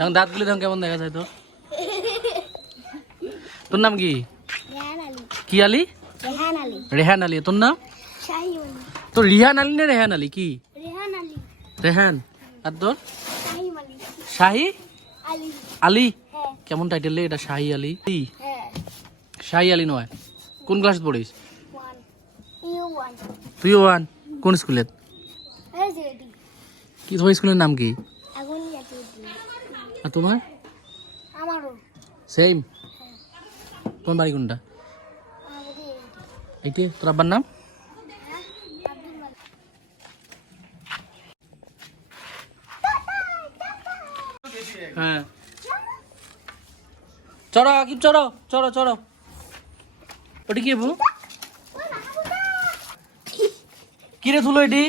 এখন দাঁতগুলি তখন কেমন দেখা যায় তো? তোর নাম কি? কি আলী? রেহান আলী। তোর নাম? তোর রিহান আলী না রেহান আলী? কি রেহান? আর তোর? শাহি আলী। কেমন টাইটেল রে এটা, শাহি আলী? শাহি আলী নয়। কোন ক্লাস পড়িস? তুইও ওয়ান? কোন স্কুলে? কি তোমার স্কুলের নাম কি? আর তোমার? সেম। তোমার বাড়ি কোনটা? এইটি। তোর আব্বার নাম? হ্যাঁ। চড়ো আকিব, চড়ো চড়ো চড়ো। ওটি কি বউ? কিরে থুলো এটি?